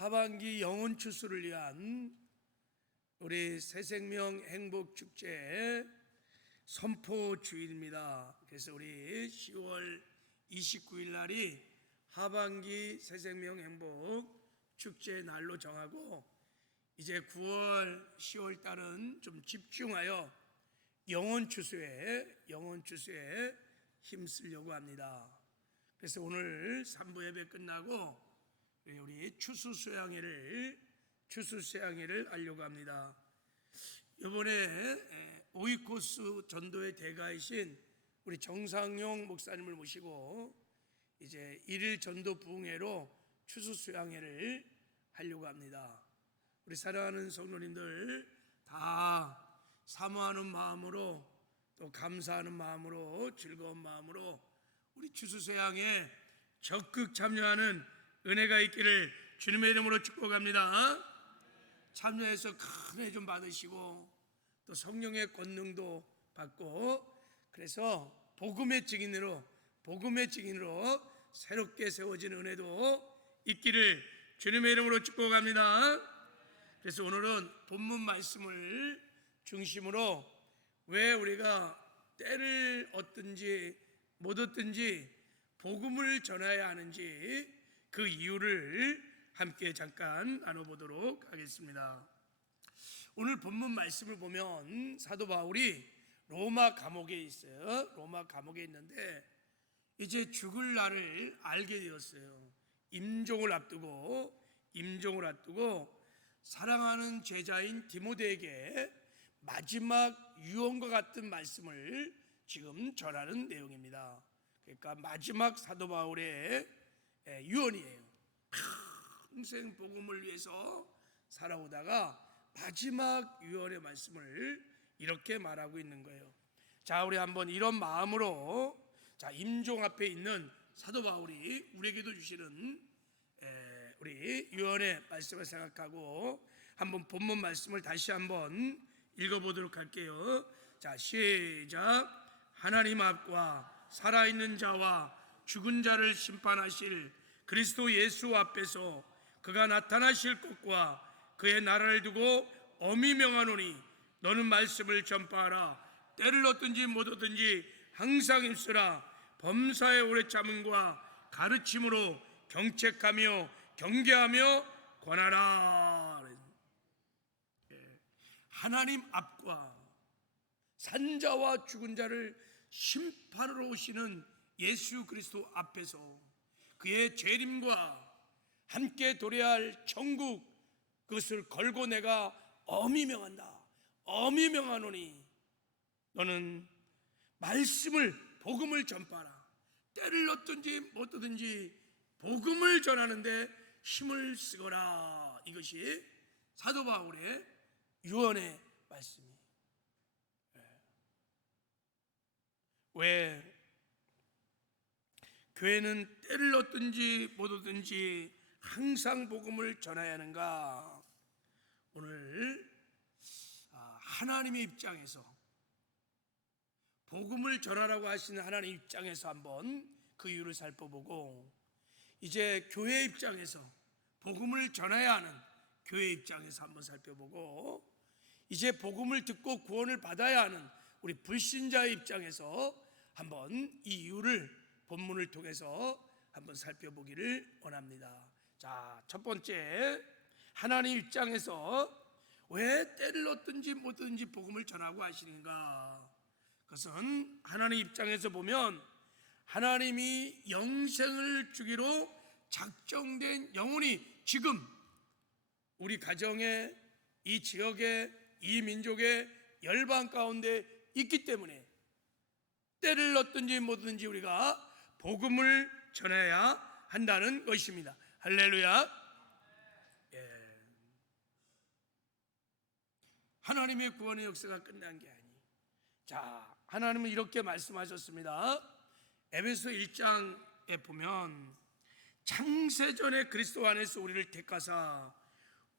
하반기 영혼 추수를 위한 우리 새생명 행복축제 선포 주일입니다. 그래서 우리 10월 29일 날이 하반기 새생명 행복축제 날로 정하고, 이제 9월 10월 달은 좀 집중하여 영혼 추수에 힘쓰려고 합니다. 그래서 오늘 3부 예배 끝나고 우리 추수 수양회를 하려고 합니다. 이번에 오이코스 전도의 대가이신 우리 정상용 목사님을 모시고 이제 1일 전도 부흥회로 추수 수양회를 하려고 합니다. 우리 사랑하는 성도님들 다 사모하는 마음으로, 또 감사하는 마음으로, 즐거운 마음으로 우리 추수 수양회에 적극 참여하는 은혜가 있기를 주님의 이름으로 축복합니다. 참여해서 큰 은혜 좀 받으시고, 또 성령의 권능도 받고, 그래서 복음의 증인으로 새롭게 세워진 은혜도 있기를 주님의 이름으로 축복합니다. 그래서 오늘은 본문 말씀을 중심으로 왜 우리가 때를 얻든지 못 얻든지 복음을 전해야 하는지 그 이유를 함께 잠깐 나눠보도록 하겠습니다. 오늘 본문 말씀을 보면 사도 바울이 로마 감옥에 있어요. 로마 감옥에 있는데 이제 죽을 날을 알게 되었어요. 임종을 앞두고 사랑하는 제자인 디모데에게 마지막 유언과 같은 말씀을 지금 전하는 내용입니다. 그러니까 마지막 사도 바울의 유언이에요. 평생 복음을 위해서 살아오다가 마지막 유언의 말씀을 이렇게 말하고 있는 거예요. 자, 우리 한번 이런 마음으로, 자, 임종 앞에 있는 사도 바울이 우리에게도 주시는 우리 유언의 말씀을 생각하고 한번 본문 말씀을 다시 한번 읽어보도록 할게요. 자, 시작. 하나님 앞과 살아있는 자와 죽은 자를 심판하실 그리스도 예수 앞에서 그가 나타나실 것과 그의 나라를 두고 엄히 명하노니 너는 말씀을 전파하라. 때를 얻든지 못 얻든지 항상 힘쓰라. 범사의 오래 참음과 가르침으로 경책하며 경계하며 권하라. 하나님 앞과 산자와 죽은 자를 심판으로 오시는 예수 그리스도 앞에서 그의 재림과 함께 도래야 할 천국, 그것을 걸고 내가 엄히 명한다. 엄히 명하노니 너는 말씀을, 복음을 전파하라. 때를 얻든지 못 얻든지 복음을 전하는데 힘을 쓰거라. 이것이 사도 바울의 유언의 말씀이에요. 왜 교회는 때를 얻든지 못 얻든지 항상 복음을 전해야 하는가? 오늘 하나님의 입장에서, 복음을 전하라고 하시는 하나님 입장에서 한번 그 이유를 살펴보고, 이제 교회 입장에서 복음을 전해야 하는 교회 입장에서 한번 살펴보고, 이제 복음을 듣고 구원을 받아야 하는 우리 불신자의 입장에서 한번 이 이유를 본문을 통해서 한번 살펴보기를 원합니다. 자, 첫 번째, 하나님 입장에서 왜 때를 얻든지 못 얻든지 복음을 전하고 하시는가? 그것은 하나님 입장에서 보면 하나님이 영생을 주기로 작정된 영혼이 지금 우리 가정에, 이 지역에, 이 민족의 열방 가운데 있기 때문에 때를 얻든지 못 얻든지 우리가 복음을 전해야 한다는 것입니다. 할렐루야. 하나님의 구원의 역사가 끝난 게 아니. 자, 하나님은 이렇게 말씀하셨습니다. 에베소 1장에 보면 창세전에 그리스도 안에서 우리를 택하사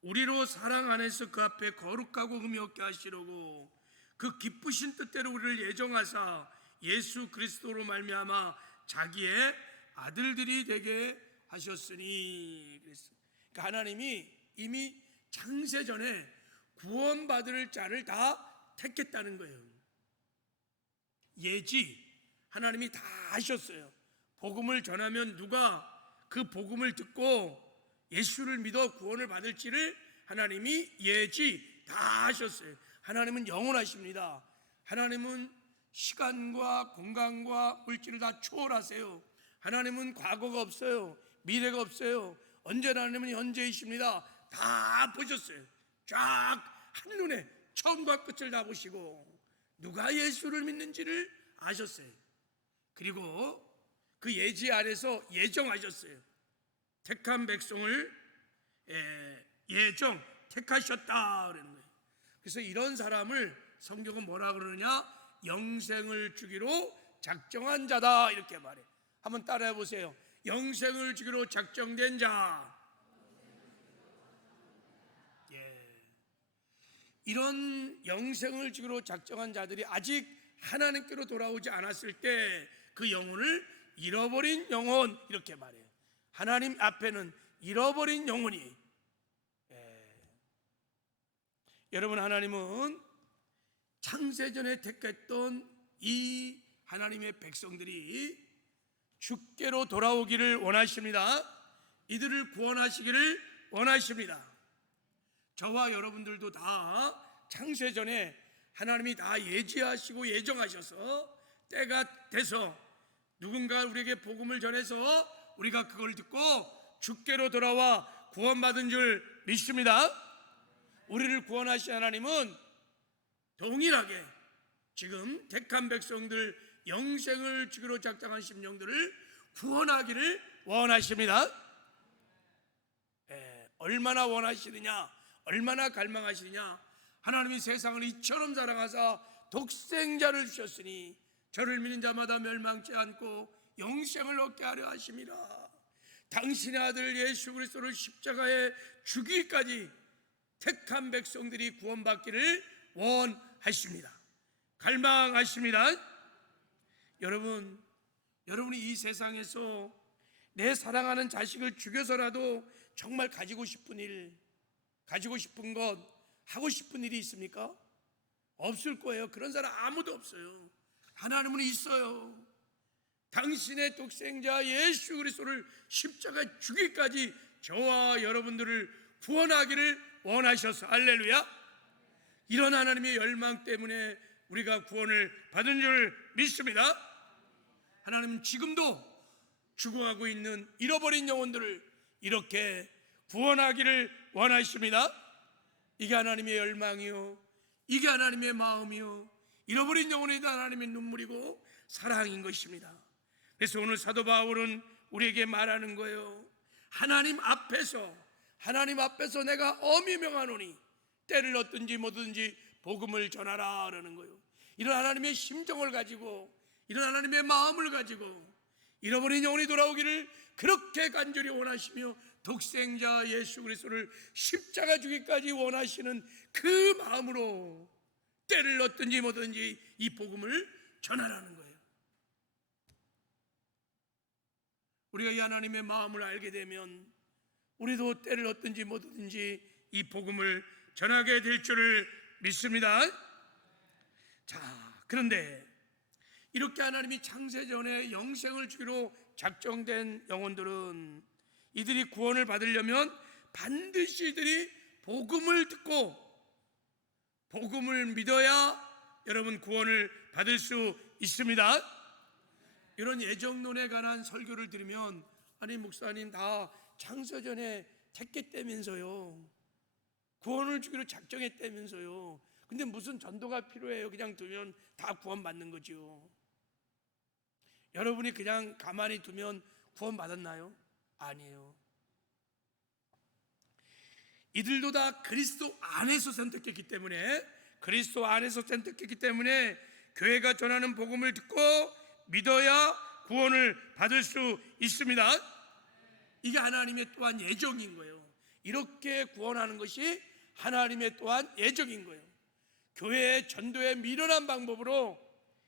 우리로 사랑 안에서 그 앞에 거룩하고 흠이 없게 하시려고 그 기쁘신 뜻대로 우리를 예정하사 예수 그리스도로 말미암아 자기의 아들들이 되게 하셨으니. 그랬어요. 그러니까 하나님이 이미 창세전에 구원받을 자를 다 택했다는 거예요. 예지 하나님이 다 하셨어요. 복음을 전하면 누가 그 복음을 듣고 예수를 믿어 구원을 받을지를 하나님이 예지 다 하셨어요. 하나님은 영원하십니다. 하나님은 시간과 공간과 물질을 다 초월하세요. 하나님은 과거가 없어요. 미래가 없어요. 언제나 하나님은 현재이십니다. 다 보셨어요. 쫙 한눈에 처음과 끝을 다 보시고 누가 예수를 믿는지를 아셨어요. 그리고 그 예지 안에서 예정하셨어요. 택한 백성을 예정 택하셨다 그러는 거예요. 그래서 이런 사람을 성경은 뭐라 그러느냐? 영생을 주기로 작정한 자다 이렇게 말해요. 한번 따라해 보세요. 영생을 주기로 작정된 자. 이런 영생을 주기로 작정한 자들이 아직 하나님께로 돌아오지 않았을 때 그 영혼을 잃어버린 영혼 이렇게 말해요. 하나님 앞에는 잃어버린 영혼이. 여러분, 하나님은 창세전에 택했던 이 하나님의 백성들이 주께로 돌아오기를 원하십니다. 이들을 구원하시기를 원하십니다. 저와 여러분들도 다 창세전에 하나님이 다 예지하시고 예정하셔서 때가 돼서 누군가 우리에게 복음을 전해서 우리가 그걸 듣고 주께로 돌아와 구원받은 줄 믿습니다. 우리를 구원하신 하나님은 동일하게 지금 택한 백성들 영생을 주기로 작정한 심령들을 구원하기를 원하십니다. 얼마나 원하시느냐, 얼마나 갈망하시느냐. 하나님이 세상을 이처럼 사랑하사 독생자를 주셨으니 저를 믿는 자마다 멸망치 않고 영생을 얻게 하려 하심이라. 당신의 아들 예수 그리스도를 십자가에 죽이기까지 택한 백성들이 구원받기를 원하십니다. 갈망하십니다. 여러분이 이 세상에서 내 사랑하는 자식을 죽여서라도 정말 가지고 싶은 일, 가지고 싶은 것, 하고 싶은 일이 있습니까? 없을 거예요. 그런 사람 아무도 없어요. 하나님은 있어요. 당신의 독생자 예수 그리스도를 십자가에 죽이기까지 저와 여러분들을 구원하기를 원하셔서, 할렐루야. 이런 하나님의 열망 때문에 우리가 구원을 받은 줄 믿습니다. 하나님은 지금도 죽어가고 있는 잃어버린 영혼들을 이렇게 구원하기를 원하십니다. 이게 하나님의 열망이요, 이게 하나님의 마음이요, 잃어버린 영혼에 대한 하나님의 눈물이고 사랑인 것입니다. 그래서 오늘 사도 바울은 우리에게 말하는 거예요. 하나님 앞에서 내가 엄히 명하노니 때를 얻든지 뭐든지 복음을 전하라 그러는 거예요. 이런 하나님의 심정을 가지고, 이런 하나님의 마음을 가지고 잃어버린 영혼이 돌아오기를 그렇게 간절히 원하시며 독생자 예수 그리스도를 십자가 주기까지 원하시는 그 마음으로 때를 얻든지 뭐든지 이 복음을 전하라는 거예요. 우리가 이 하나님의 마음을 알게 되면 우리도 때를 얻든지 뭐든지 이 복음을 전하게 될 줄을 믿습니다. 자, 그런데 이렇게 하나님이 창세전에 영생을 주기로 작정된 영혼들은 이들이 구원을 받으려면 반드시 이들이 복음을 듣고 복음을 믿어야 여러분 구원을 받을 수 있습니다. 이런 예정론에 관한 설교를 들으면, 아니 목사님 다 창세전에 택했다면서요, 구원을 주기로 작정했다면서요, 근데 무슨 전도가 필요해요? 그냥 두면 다 구원받는 거죠. 여러분이 그냥 가만히 두면 구원받았나요? 아니에요. 이들도 다 그리스도 안에서 선택했기 때문에 교회가 전하는 복음을 듣고 믿어야 구원을 받을 수 있습니다. 이게 하나님의 또한 예정인 거예요. 이렇게 구원하는 것이 하나님의 또한 예정인 거예요. 교회의 전도에 미련한 방법으로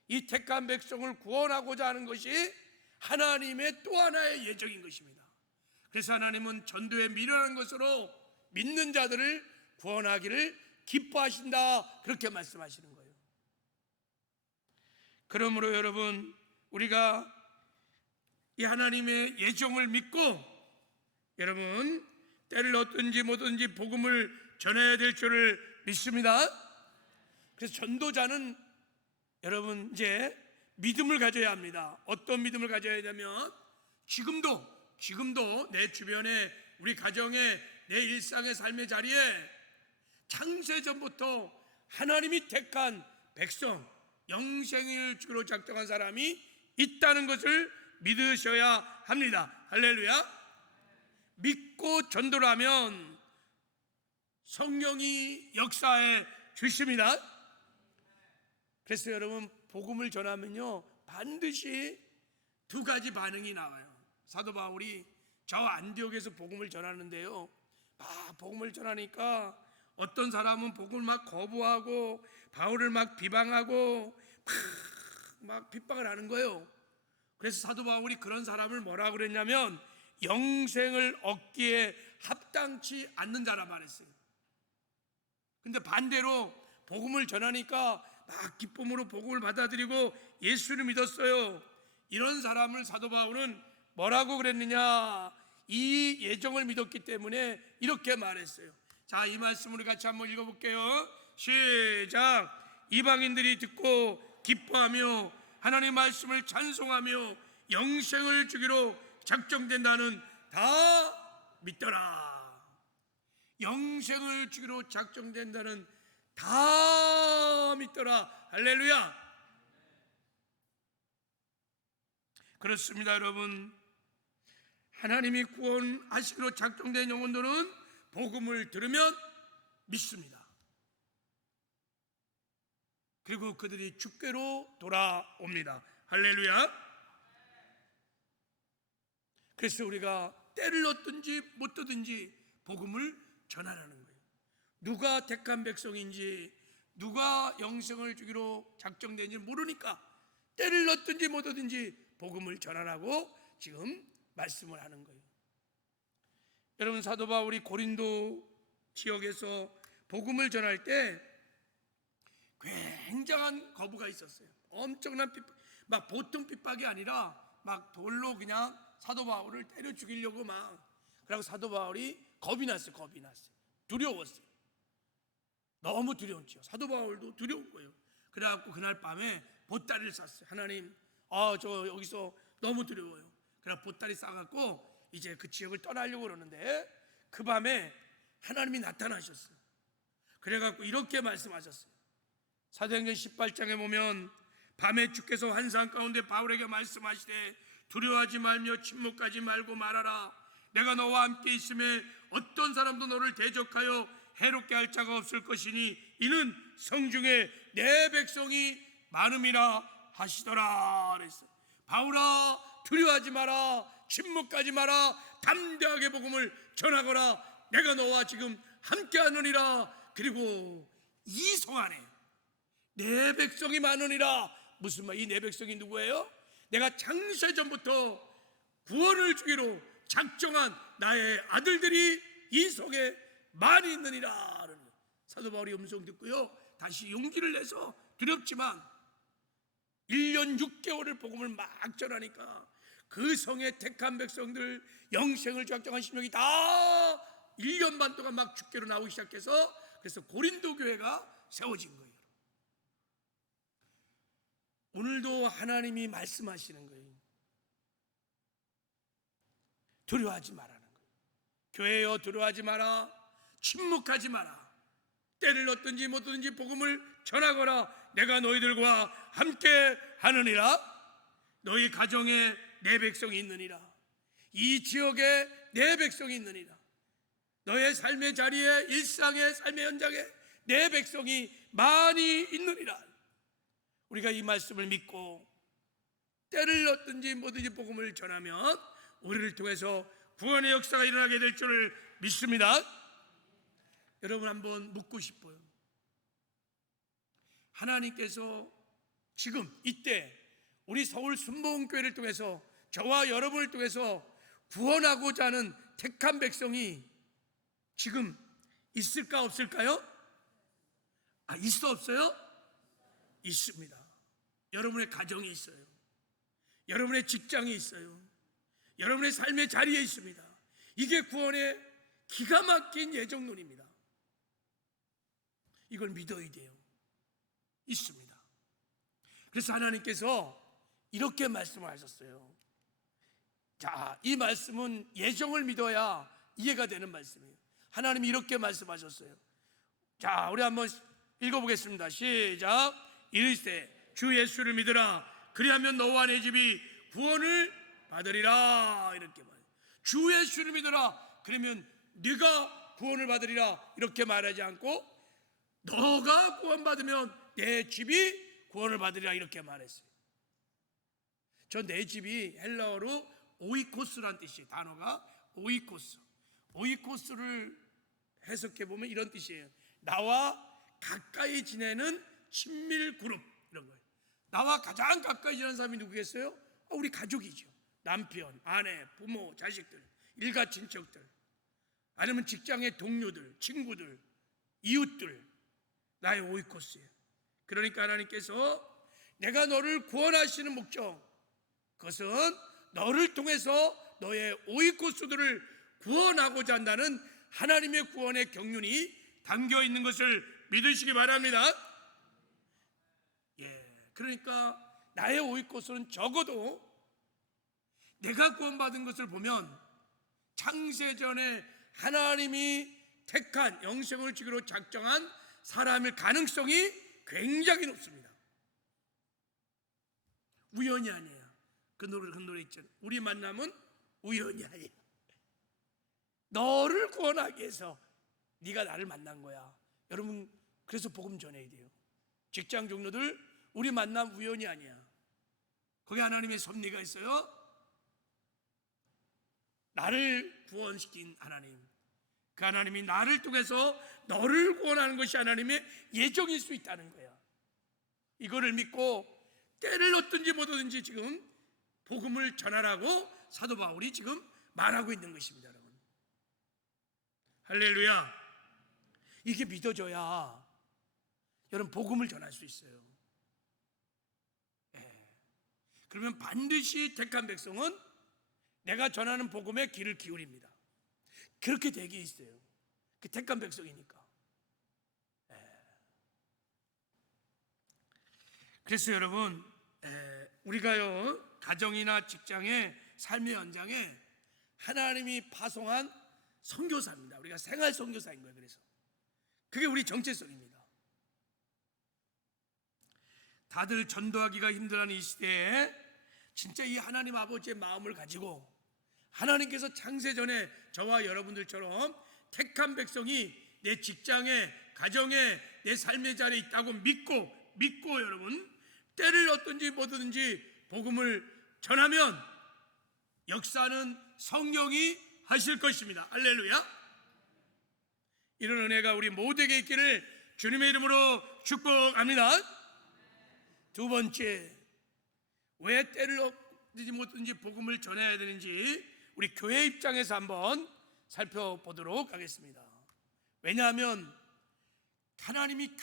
이 택한 백성을 구원하고자 하는 것이 하나님의 또 하나의 예정인 것입니다. 그래서 하나님은 전도에 미련한 것으로 믿는 자들을 구원하기를 기뻐하신다, 그렇게 말씀하시는 거예요. 그러므로 여러분, 우리가 이 하나님의 예정을 믿고 여러분 때를 얻든지 뭐든지 복음을 전해야 될 줄을 믿습니다. 그래서 전도자는 여러분 이제 믿음을 가져야 합니다. 어떤 믿음을 가져야 되냐면 지금도 내 주변에, 우리 가정에, 내 일상의 삶의 자리에 창세전부터 하나님이 택한 백성, 영생을 주로 작정한 사람이 있다는 것을 믿으셔야 합니다. 할렐루야. 믿고 전도를 하면 성령이 역사해 주십니다. 그래서 여러분, 복음을 전하면요 반드시 두 가지 반응이 나와요. 사도 바울이 저 안디옥에서 복음을 전하는데요, 복음을 전하니까 어떤 사람은 복음을 막 거부하고 바울을 막 비방하고 막 핍박을 하는 거예요. 그래서 사도 바울이 그런 사람을 뭐라고 그랬냐면 영생을 얻기에 합당치 않는 자라 말했어요. 근데 반대로 복음을 전하니까 막 기쁨으로 복음을 받아들이고 예수를 믿었어요. 이런 사람을 사도 바울은 뭐라고 그랬느냐, 이 예정을 믿었기 때문에 이렇게 말했어요. 자, 이 말씀을 같이 한번 읽어볼게요. 시작. 이방인들이 듣고 기뻐하며 하나님의 말씀을 찬송하며 영생을 주기로 작정된 자는 다 믿더라. 영생을 주기로 작정된 자는 다 믿더라. 할렐루야. 그렇습니다. 여러분, 하나님이 구원하시기로 작정된 영혼들은 복음을 들으면 믿습니다. 그리고 그들이 주께로 돌아옵니다. 할렐루야. 그래서 우리가 때를 얻든지 못 얻든지 복음을 전하라는 거예요. 누가 택한 백성인지, 누가 영생을 주기로 작정된지 모르니까 때를 얻든지 못 얻든지 복음을 전하라고 지금 말씀을 하는 거예요. 여러분, 사도 바울이 고린도 지역에서 복음을 전할 때 굉장한 거부가 있었어요. 엄청난 핍박, 막 보통 핍박이 아니라 막 돌로 그냥 사도 바울을 때려 죽이려고 그래서 사도 바울이 겁이 났어요. 두려웠어요. 너무 두려웠죠. 사도 바울도 두려운 거예요. 그래갖고 그날 밤에 보따리를 쌌어요. 하나님, 저 여기서 너무 두려워요. 그래서 보따리 싸갖고 이제 그 지역을 떠나려고 그러는데 그 밤에 하나님이 나타나셨어요. 그래갖고 이렇게 말씀하셨어요. 사도행전 18장에 보면 밤에 주께서 환상 가운데 바울에게 말씀하시되 두려워하지 말며 침묵하지 말고 말하라. 내가 너와 함께 있음에 어떤 사람도 너를 대적하여 해롭게 할 자가 없을 것이니 이는 성중에 내 백성이 많음이라 하시더라 그랬어요. 바울아, 두려워하지 마라, 침묵하지 마라, 담대하게 복음을 전하거라. 내가 너와 지금 함께 하느니라. 그리고 이 성 안에 내 백성이 많으니라. 무슨 말? 이 내 백성이 누구예요? 내가 창세전부터 구원을 주기로 작정한 나의 아들들이 이 성에 많이 있느니라. 사도 바울이 음성 듣고요 다시 용기를 내서 두렵지만 1년 6개월을 복음을 막 전하니까 그 성에 택한 백성들, 영생을 작정한 신령이 다 1년 반 동안 막 주께로 나오기 시작해서 그래서 고린도 교회가 세워진 거예요. 오늘도 하나님이 말씀하시는 거예요. 두려워하지 말라는 거예요. 교회여, 두려워하지 마라, 침묵하지 마라. 때를 얻든지 못 얻든지 복음을 전하거라. 내가 너희들과 함께 하느니라. 너희 가정에 내 백성이 있느니라. 이 지역에 내 백성이 있느니라. 너의 삶의 자리에, 일상의 삶의 현장에 내 백성이 많이 있느니라. 우리가 이 말씀을 믿고 때를 얻든지 뭐든지 복음을 전하면 우리를 통해서 구원의 역사가 일어나게 될 줄을 믿습니다. 여러분, 한번 묻고 싶어요. 하나님께서 지금 이때 우리 서울 순복음교회를 통해서 저와 여러분을 통해서 구원하고자 하는 택한 백성이 지금 있을까 없을까요? 있어 없어요? 있습니다. 여러분의 가정에 있어요. 여러분의 직장에 있어요. 여러분의 삶의 자리에 있습니다. 이게 구원의 기가 막힌 예정론입니다. 이걸 믿어야 돼요. 있습니다. 그래서 하나님께서 이렇게 말씀을 하셨어요. 자, 이 말씀은 예정을 믿어야 이해가 되는 말씀이에요. 하나님이 이렇게 말씀하셨어요. 자, 우리 한번 읽어보겠습니다. 시작. 이르시되 주 예수를 믿으라. 그리하면 너와 내 집이 구원을 받으리라. 이렇게 말해요. 주 예수를 믿으라. 그러면 네가 구원을 받으리라. 이렇게 말하지 않고 너가 구원받으면 내 집이 구원을 받으리라. 이렇게 말했어요. 저 내 집이 헬라어로 오이코스라는 뜻이에요. 단어가 오이코스. 오이코스를 해석해 보면 이런 뜻이에요. 나와 가까이 지내는 친밀 그룹, 이런 거예요. 나와 가장 가까이 지내는 사람이 누구겠어요? 우리 가족이죠. 남편, 아내, 부모, 자식들, 일가 친척들, 아니면 직장의 동료들, 친구들, 이웃들, 나의 오이코스예요. 그러니까 하나님께서 내가 너를 구원하시는 목적, 그것은 너를 통해서 너의 오이코스들을 구원하고자 한다는 하나님의 구원의 경륜이 담겨 있는 것을 믿으시기 바랍니다. 그러니까 나의 오이코스는 적어도 내가 구원받은 것을 보면 창세전에 하나님이 택한 영생을 주기로 작정한 사람일 가능성이 굉장히 높습니다. 우연이 아니에요. 그 노래 있잖아요. 우리 만남은 우연이 아니에요. 너를 구원하기 위해서 네가 나를 만난 거야. 여러분, 그래서 복음 전해야 돼요. 직장 동료들, 우리 만남 우연이 아니야. 거기 하나님의 섭리가 있어요. 나를 구원시킨 하나님, 그 하나님이 나를 통해서 너를 구원하는 것이 하나님의 예정일 수 있다는 거야. 이거를 믿고 때를 얻든지 못 얻든지 지금 복음을 전하라고 사도 바울이 지금 말하고 있는 것입니다. 여러분, 할렐루야. 이게 믿어져야 여러분 복음을 전할 수 있어요. 그러면 반드시 택한 백성은 내가 전하는 복음에 귀를 기울입니다. 그렇게 되게 있어요. 그 택한 백성이니까. 그래서 여러분, 우리가요 가정이나 직장의 삶의 현장에 하나님이 파송한 선교사입니다. 우리가 생활 선교사인 거예요. 그래서 그게 우리 정체성입니다. 다들 전도하기가 힘들어하는 이 시대에 진짜 이 하나님 아버지의 마음을 가지고 하나님께서 창세전에 저와 여러분들처럼 택한 백성이 내 직장에, 가정에, 내 삶의 자리에 있다고 믿고 여러분 때를 얻든지 뭐든지 복음을 전하면 역사는 성령이 하실 것입니다. 할렐루야. 이런 은혜가 우리 모두에게 있기를 주님의 이름으로 축복합니다. 두 번째, 왜 때를 얻든지 뭐든지 복음을 전해야 되는지 우리 교회 입장에서 한번 살펴보도록 하겠습니다. 왜냐하면 하나님이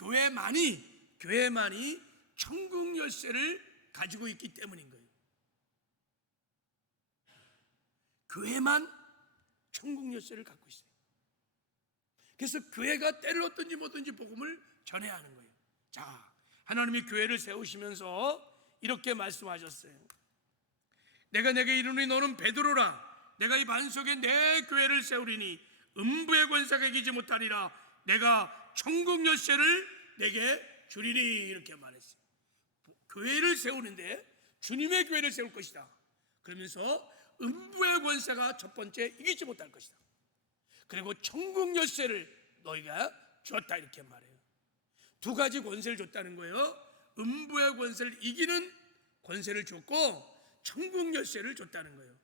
교회만이 천국 열쇠를 가지고 있기 때문인 거예요. 교회만 천국 열쇠를 갖고 있어요. 그래서 교회가 때를 얻든지 뭐든지 복음을 전해야 하는 거예요. 자, 하나님이 교회를 세우시면서 이렇게 말씀하셨어요. 내가 내게 이르노니 너는 베드로라. 내가 이 반석에 내 교회를 세우리니 음부의 권세가 이기지 못하리라. 내가 천국 열쇠를 내게 주리니. 이렇게 말했어요. 교회를 세우는데 주님의 교회를 세울 것이다. 그러면서 음부의 권세가 첫 번째 이기지 못할 것이다. 그리고 천국 열쇠를 너희가 주었다. 이렇게 말해요. 두 가지 권세를 줬다는 거예요. 음부의 권세를 이기는 권세를 줬고 천국 열쇠를 줬다는 거예요.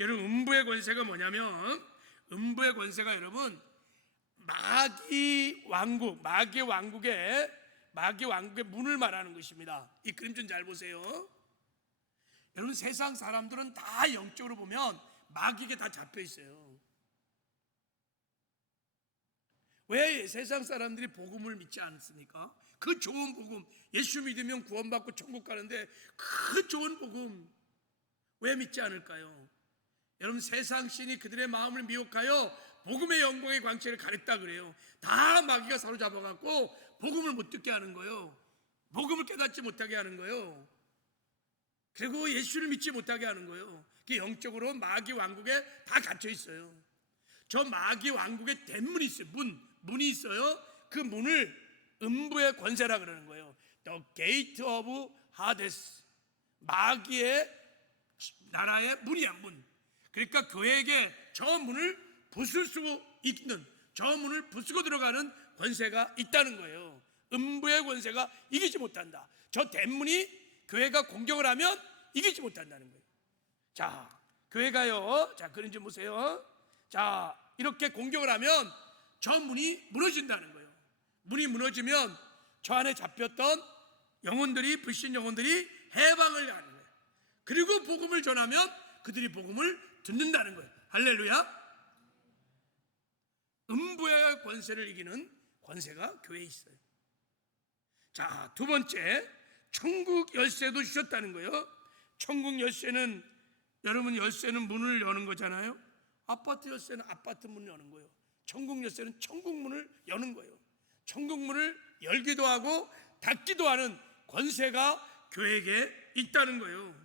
여러분, 음부의 권세가 뭐냐면 음부의 권세가 여러분 마귀의 왕국의 문을 말하는 것입니다. 이 그림 좀 잘 보세요. 여러분, 세상 사람들은 다 영적으로 보면 마귀에게 다 잡혀 있어요. 왜 세상 사람들이 복음을 믿지 않습니까? 그 좋은 복음, 예수 믿으면 구원받고 천국 가는데 그 좋은 복음 왜 믿지 않을까요? 여러분, 세상 신이 그들의 마음을 미혹하여 복음의 영광의 광채를 가렸다 그래요. 다 마귀가 사로잡아갖고 복음을 못 듣게 하는 거예요. 복음을 깨닫지 못하게 하는 거예요. 그리고 예수를 믿지 못하게 하는 거예요. 영적으로 마귀 왕국에 다 갇혀 있어요. 저 마귀 왕국에 대문이 있어요. 문이 있어요. 그 문을 음부의 권세라 그러는 거예요. The gate of Hades. 마귀의 나라의 문이야, 문. 그러니까 교회에게 저 문을 부술 수 있는, 저 문을 부수고 들어가는 권세가 있다는 거예요. 음부의 권세가 이기지 못한다. 저 대문이 교회가 공격을 하면 이기지 못한다는 거예요. 자, 교회가요, 자, 그런 좀 보세요. 자, 이렇게 공격을 하면 저 문이 무너진다는 거예요. 문이 무너지면 저 안에 잡혔던 영혼들이, 불신 영혼들이 해방을 하는 거예요. 그리고 복음을 전하면 그들이 복음을 듣는다는 거예요. 할렐루야. 음부의 권세를 이기는 권세가 교회에 있어요. 자, 두 번째, 천국 열쇠도 주셨다는 거예요. 천국 열쇠는, 여러분, 열쇠는 문을 여는 거잖아요. 아파트 열쇠는 아파트 문을 여는 거예요. 천국 열쇠는 천국 문을 여는 거예요. 천국 문을 열기도 하고 닫기도 하는 권세가 교회에게 있다는 거예요.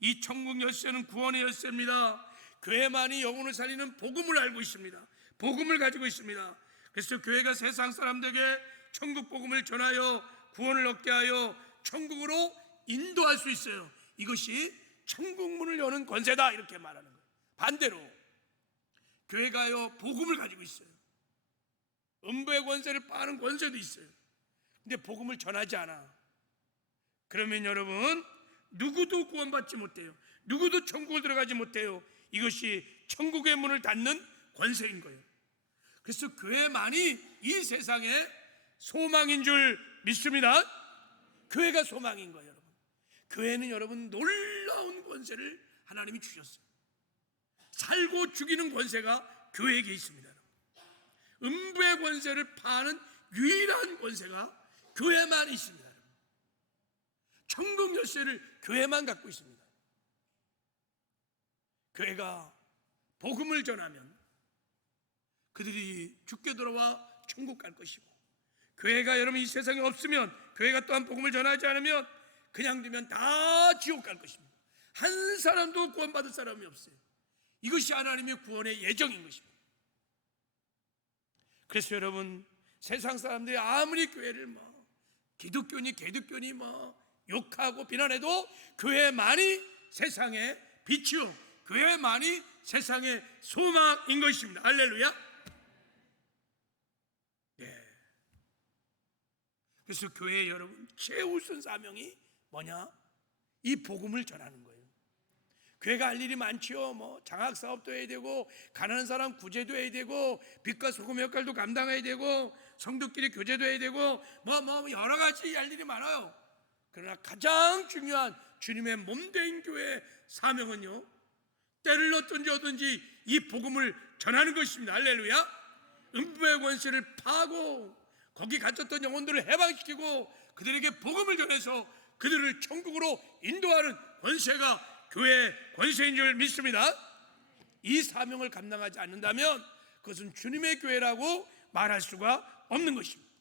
이 천국 열쇠는 구원의 열쇠입니다. 교회만이 영혼을 살리는 복음을 알고 있습니다. 복음을 가지고 있습니다. 그래서 교회가 세상 사람들에게 천국 복음을 전하여 구원을 얻게 하여 천국으로 인도할 수 있어요. 이것이 천국 문을 여는 권세다, 이렇게 말하는 거예요. 반대로 교회가요, 복음을 가지고 있어요. 음부의 권세를 파는 권세도 있어요. 근데 복음을 전하지 않아. 그러면 여러분, 누구도 구원받지 못해요. 누구도 천국을 들어가지 못해요. 이것이 천국의 문을 닫는 권세인 거예요. 그래서 교회만이 이 세상의 소망인 줄 믿습니다. 교회가 소망인 거예요, 여러분. 교회는 여러분 놀라운 권세를 하나님이 주셨어요. 살고 죽이는 권세가 교회에게 있습니다. 음부의 권세를 파는 유일한 권세가 교회만 있습니다. 천국 열쇠를 교회만 갖고 있습니다. 교회가 복음을 전하면 그들이 죽게 돌아와 천국 갈 것이고, 교회가 여러분 이 세상에 없으면, 교회가 또한 복음을 전하지 않으면 그냥 두면 다 지옥 갈 것입니다. 한 사람도 구원받을 사람이 없어요. 이것이 하나님의 구원의 예정인 것입니다. 그래서 여러분, 세상 사람들이 아무리 교회를 기독교니 개독교니 욕하고 비난해도 교회만이 세상의 빛이요, 교회만이 세상의 소망인 것입니다. 할렐루야. 그래서 교회 여러분 최우선 사명이 뭐냐? 이 복음을 전하는 거예요. 교회가 할 일이 많지요. 장학 사업도 해야 되고, 가난한 사람 구제도 해야 되고, 빛과 소금 역할도 감당해야 되고, 성도끼리 교제도 해야 되고, 여러 가지 할 일이 많아요. 그러나 가장 중요한 주님의 몸된 교회의 사명은요, 때를 얻든지 얻든지 이 복음을 전하는 것입니다. 할렐루야. 음부의 권세를 파고 거기 갇혔던 영혼들을 해방시키고 그들에게 복음을 전해서 그들을 천국으로 인도하는 권세가 교회의 권세인 줄 믿습니다. 이 사명을 감당하지 않는다면 그것은 주님의 교회라고 말할 수가 없는 것입니다.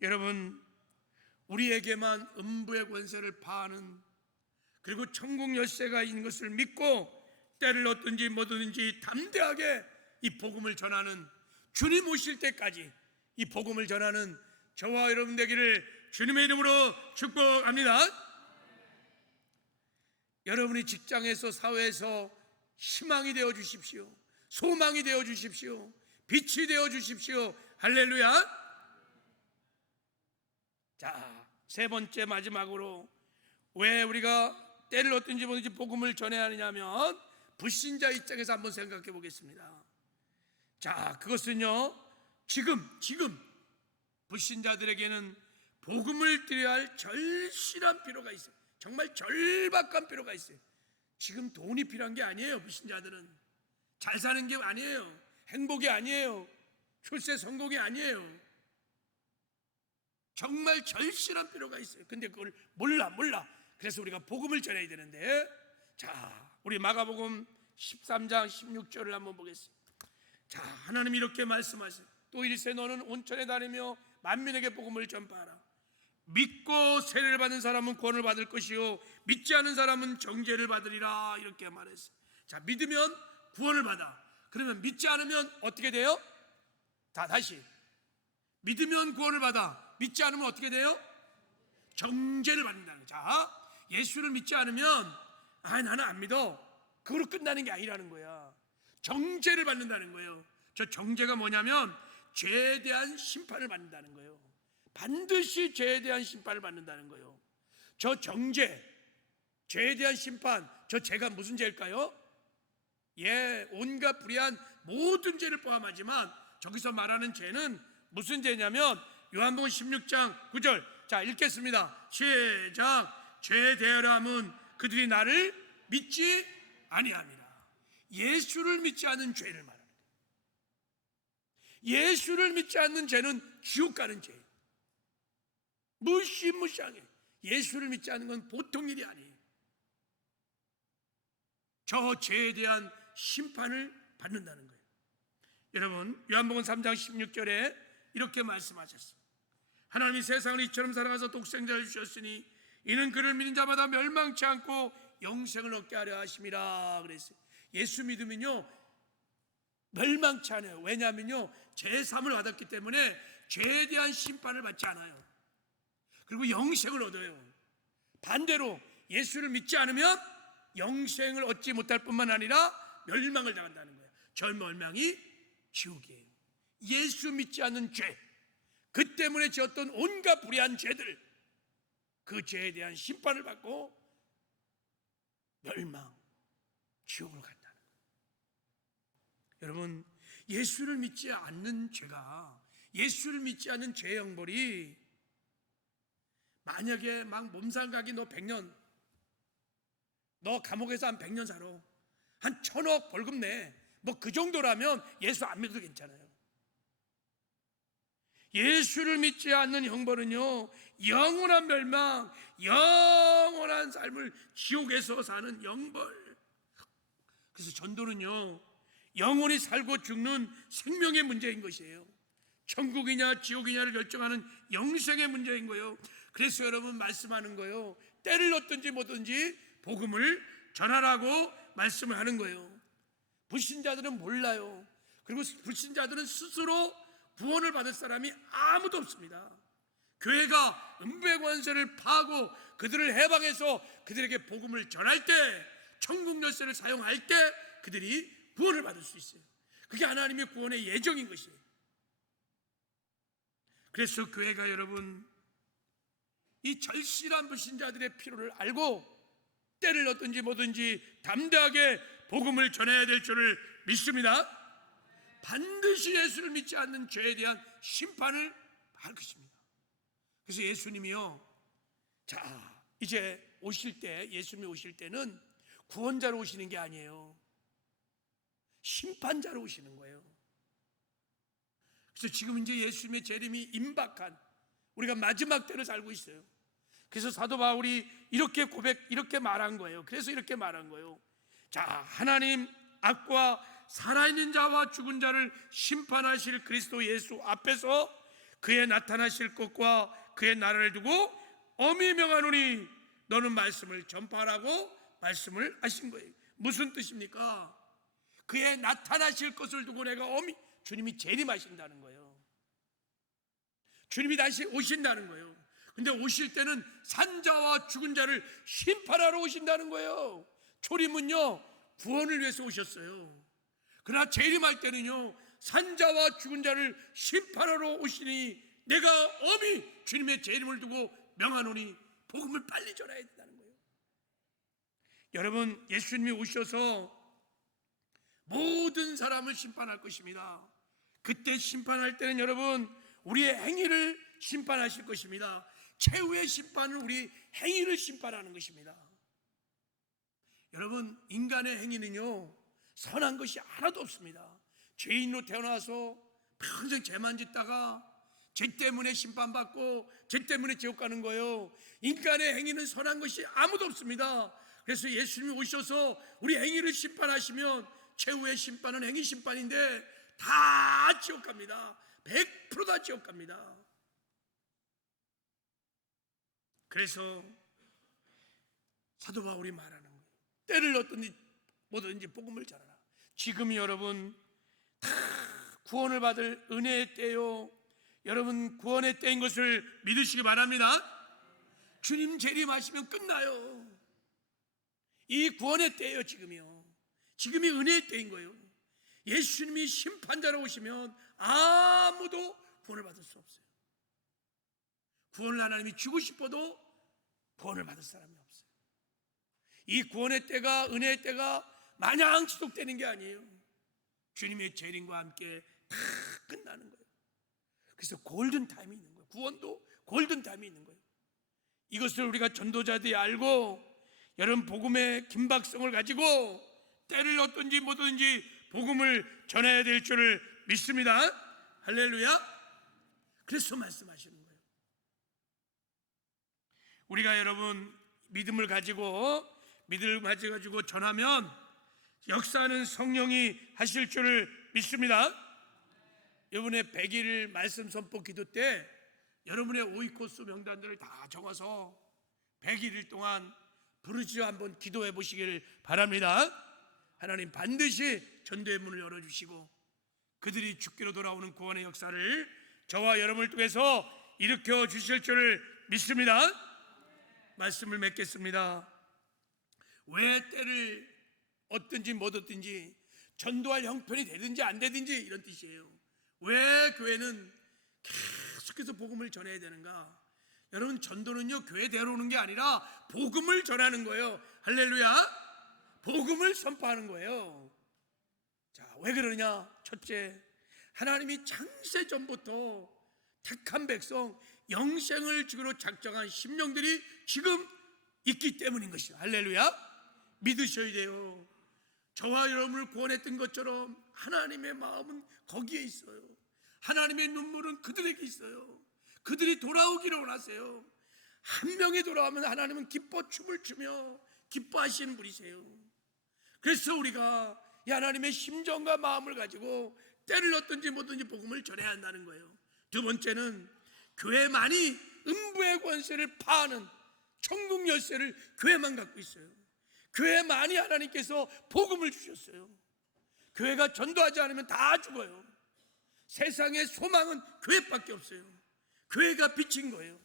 여러분, 우리에게만 음부의 권세를 파하는, 그리고 천국 열쇠가 있는 것을 믿고 때를 얻든지 뭐든지 담대하게 이 복음을 전하는, 주님 오실 때까지 이 복음을 전하는 저와 여러분 되기를 주님의 이름으로 축복합니다. 여러분이 직장에서, 사회에서 희망이 되어 주십시오. 소망이 되어 주십시오. 빛이 되어 주십시오. 할렐루야. 자, 세 번째, 마지막으로 왜 우리가 때를 얻든지 뭐든지 복음을 전해야 하느냐면, 불신자 입장에서 한번 생각해 보겠습니다. 자, 그것은요, 지금 불신자들에게는 복음을 드려야 할 절실한 필요가 있어요. 정말 절박한 필요가 있어요. 지금 돈이 필요한 게 아니에요. 불신자들은 잘 사는 게 아니에요. 행복이 아니에요. 출세 성공이 아니에요. 정말 절실한 필요가 있어요. 근데 그걸 몰라. 그래서 우리가 복음을 전해야 되는데, 자, 우리 마가복음 13장 16절을 한번 보겠습니다. 자, 하나님이 이렇게 말씀하세요. 또 이르시되 너는 온천에 다니며 만민에게 복음을 전파하라. 믿고 세례를 받는 사람은 구원을 받을 것이요 믿지 않은 사람은 정죄를 받으리라. 이렇게 말했어요. 자, 믿으면 구원을 받아. 그러면 믿지 않으면 어떻게 돼요? 자, 다시 믿으면 구원을 받아. 믿지 않으면 어떻게 돼요? 정죄를 받는다는 거예요. 자, 예수를 믿지 않으면 나는 안 믿어, 그걸로 끝나는 게 아니라는 거야. 정죄를 받는다는 거예요. 저 정죄가 뭐냐면 죄에 대한 심판을 받는다는 거예요. 반드시 죄에 대한 심판을 받는다는 거예요. 저 정죄, 죄에 대한 심판, 저 죄가 무슨 죄일까요? 온갖 불의한 모든 죄를 포함하지만 저기서 말하는 죄는 무슨 죄냐면 요한복음 16장 9절. 자, 읽겠습니다. 시작. 죄 대여함은 그들이 나를 믿지 아니함이라. 예수를 믿지 않는 죄를 말합니다. 예수를 믿지 않는 죄는 지옥 가는 죄. 무시무시하게. 예수를 믿지 않는 건 보통 일이 아니에요. 저 죄에 대한 심판을 받는다는 거예요. 여러분, 요한복음 3장 16절에 이렇게 말씀하셨어요. 하나님이 세상을 이처럼 사랑하사 독생자를 주셨으니 이는 그를 믿는 자마다 멸망치 않고 영생을 얻게 하려 하심이라 그랬어요. 예수 믿으면요 멸망치 않아요. 왜냐하면요 제3을 받았기 때문에 죄에 대한 심판을 받지 않아요. 그리고 영생을 얻어요. 반대로 예수를 믿지 않으면 영생을 얻지 못할 뿐만 아니라 멸망을 당한다는 거예요. 저 멸망이 지옥이에요. 예수 믿지 않는 죄, 그 때문에 지었던 온갖 불의한 죄들, 그 죄에 대한 심판을 받고 멸망, 지옥으로 간다는 거예요. 여러분, 예수를 믿지 않는 죄가, 예수를 믿지 않는 죄의 형벌이 만약에 막 몸살각이 너 100년, 너 감옥에서 한 100년 살아, 한 1000억 벌금 내, 뭐 그 정도라면 예수 안 믿어도 괜찮아요. 예수를 믿지 않는 형벌은요 영원한 멸망, 영원한 삶을 지옥에서 사는 형벌. 그래서 전도는요 영원히 살고 죽는 생명의 문제인 것이에요. 천국이냐 지옥이냐를 결정하는 영생의 문제인 거예요. 그래서 여러분 말씀하는 거예요. 때를 얻든지 뭐든지 복음을 전하라고 말씀을 하는 거예요. 불신자들은 몰라요. 그리고 불신자들은 스스로 구원을 받을 사람이 아무도 없습니다. 교회가 은폐권세를 파고 그들을 해방해서 그들에게 복음을 전할 때, 천국 열쇠를 사용할 때 그들이 구원을 받을 수 있어요. 그게 하나님의 구원의 예정인 것이에요. 그래서 교회가 여러분 이 절실한 불신자들의 필요를 알고 때를 얻든지 뭐든지 담대하게 복음을 전해야 될 줄을 믿습니다. 반드시 예수를 믿지 않는 죄에 대한 심판을 받을 것입니다. 그래서 예수님이요, 자 이제 오실 때, 예수님이 오실 때는 구원자로 오시는 게 아니에요. 심판자로 오시는 거예요. 그래서 지금 이제 예수님의 재림이 임박한 우리가 마지막 때를 살고 있어요. 그래서 사도 바울이 이렇게 말한 거예요. 그래서 이렇게 말한 거예요. 자, 하나님 악과 살아있는 자와 죽은 자를 심판하실 그리스도 예수 앞에서 그의 나타나실 것과 그의 나라를 두고 엄히 명하노니 너는 말씀을 전파하라고 말씀을 하신 거예요. 무슨 뜻입니까? 그의 나타나실 것을 두고 내가 엄히, 주님이 재림하신다는 거예요. 주님이 다시 오신다는 거예요. 근데 오실 때는 산자와 죽은 자를 심판하러 오신다는 거예요. 초림은요 구원을 위해서 오셨어요. 그러나 재림할 때는요 산자와 죽은 자를 심판하러 오시니 내가 엄히 주님의 재림을 두고 명하노니 복음을 빨리 전해야 된다는 거예요. 여러분, 예수님이 오셔서 모든 사람을 심판할 것입니다. 그때 심판할 때는 여러분 우리의 행위를 심판하실 것입니다. 최후의 심판은 우리 행위를 심판하는 것입니다. 여러분, 인간의 행위는요 선한 것이 하나도 없습니다. 죄인으로 태어나서 평생 죄만 짓다가 죄 때문에 심판받고 죄 때문에 지옥 가는 거예요. 인간의 행위는 선한 것이 아무도 없습니다. 그래서 예수님이 오셔서 우리 행위를 심판하시면 최후의 심판은 행위 심판인데 다 지옥 갑니다. 100%다 지옥 갑니다. 그래서 사도 바울이 말하는 거예요. 때를 얻든지 뭐든지 복음을 전하라. 지금이 여러분 다 구원을 받을 은혜의 때요, 여러분 구원의 때인 것을 믿으시기 바랍니다. 주님 재림하시면 끝나요. 이 구원의 때예요. 지금이 은혜의 때인 거예요. 예수님이 심판자로 오시면 아무도 구원을 받을 수 없어요. 구원을 하나님이 주고 싶어도 구원을 받을 사람이 없어요. 이 구원의 때가, 은혜의 때가 마냥 지속되는 게 아니에요. 주님의 재림과 함께 다 끝나는 거예요. 그래서 골든타임이 있는 거예요. 구원도 골든타임이 있는 거예요. 이것을 우리가 전도자들이 알고 여러분 복음의 긴박성을 가지고 때를 얻든지 뭐든지 복음을 전해야 될 줄을 믿습니다. 할렐루야. 그래서 말씀하시는 거예요. 우리가 여러분 믿음을 가지고 전하면 역사는 성령이 하실 줄을 믿습니다. 이번에 100일 말씀 선포 기도 때 여러분의 오이코스 명단들을 다 적어서 100일 동안 부르짖어 한번 기도해 보시길 바랍니다. 하나님 반드시 전도의 문을 열어주시고 그들이 죽기로 돌아오는 구원의 역사를 저와 여러분을 통해서 일으켜 주실 줄을 믿습니다. 말씀을 맺겠습니다. 왜 때를 얻든지 못 얻든지 전도할 형편이 되든지 안 되든지 이런 뜻이에요. 왜 교회는 계속해서 복음을 전해야 되는가? 여러분 전도는요 교회 데려오는 게 아니라 복음을 전하는 거예요. 할렐루야. 복음을 선포하는 거예요. 자, 왜 그러냐? 첫째, 하나님이 창세 전부터 택한 백성 영생을 주기로 작정한 심령들이 지금 있기 때문인 것이죠. 할렐루야. 믿으셔야 돼요. 저와 여러분을 구원했던 것처럼 하나님의 마음은 거기에 있어요. 하나님의 눈물은 그들에게 있어요. 그들이 돌아오기를 원하세요. 한 명이 돌아오면 하나님은 기뻐 춤을 추며 기뻐하시는 분이세요. 그래서 우리가 이 하나님의 심정과 마음을 가지고 때를 얻든지 뭐든지 복음을 전해야 한다는 거예요. 두 번째는 교회만이 음부의 권세를 파하는 천국 열쇠를 교회만 갖고 있어요. 교회만이 하나님께서 복음을 주셨어요. 교회가 전도하지 않으면 다 죽어요. 세상의 소망은 교회밖에 없어요. 교회가 빛인 거예요.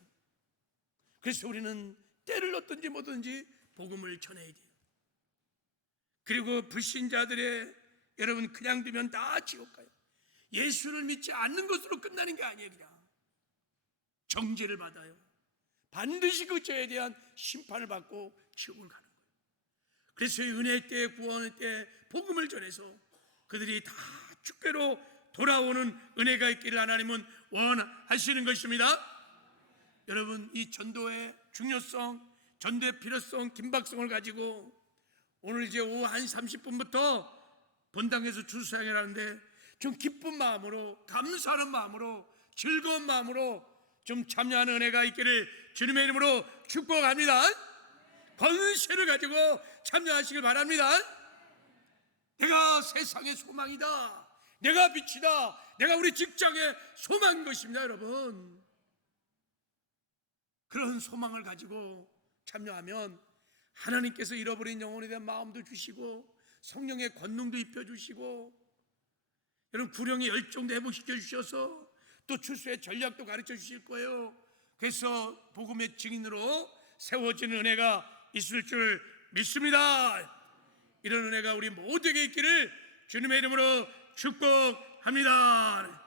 그래서 우리는 때를 얻든지 뭐든지 복음을 전해야 돼요. 그리고 불신자들의 여러분 그냥 두면 다 지옥 가요. 예수를 믿지 않는 것으로 끝나는 게 아니에요. 그냥 정죄를 받아요. 반드시 그 죄에 대한 심판을 받고 지옥을 가는 거예요. 그래서 은혜 때 구원의 때 복음을 전해서 그들이 다 주께로 돌아오는 은혜가 있기를 하나님은 원하시는 것입니다. 여러분 이 전도의 중요성, 전도의 필요성, 긴박성을 가지고 오늘 이제 오후 1시 30분부터 본당에서 주수양을 하는데 좀 기쁜 마음으로, 감사하는 마음으로, 즐거운 마음으로 좀 참여하는 은혜가 있기를 주님의 이름으로 축복합니다. 권세를 가지고 참여하시길 바랍니다. 내가 세상의 소망이다, 내가 빛이다, 내가 우리 직장의 소망인 것입니다. 여러분 그런 소망을 가지고 참여하면 하나님께서 잃어버린 영혼에 대한 마음도 주시고 성령의 권능도 입혀주시고 여러분 구령의 열정도 회복시켜 주셔서 또 추수의 전략도 가르쳐 주실 거예요. 그래서 복음의 증인으로 세워지는 은혜가 있을 줄 믿습니다. 이런 은혜가 우리 모두에게 있기를 주님의 이름으로 축복합니다.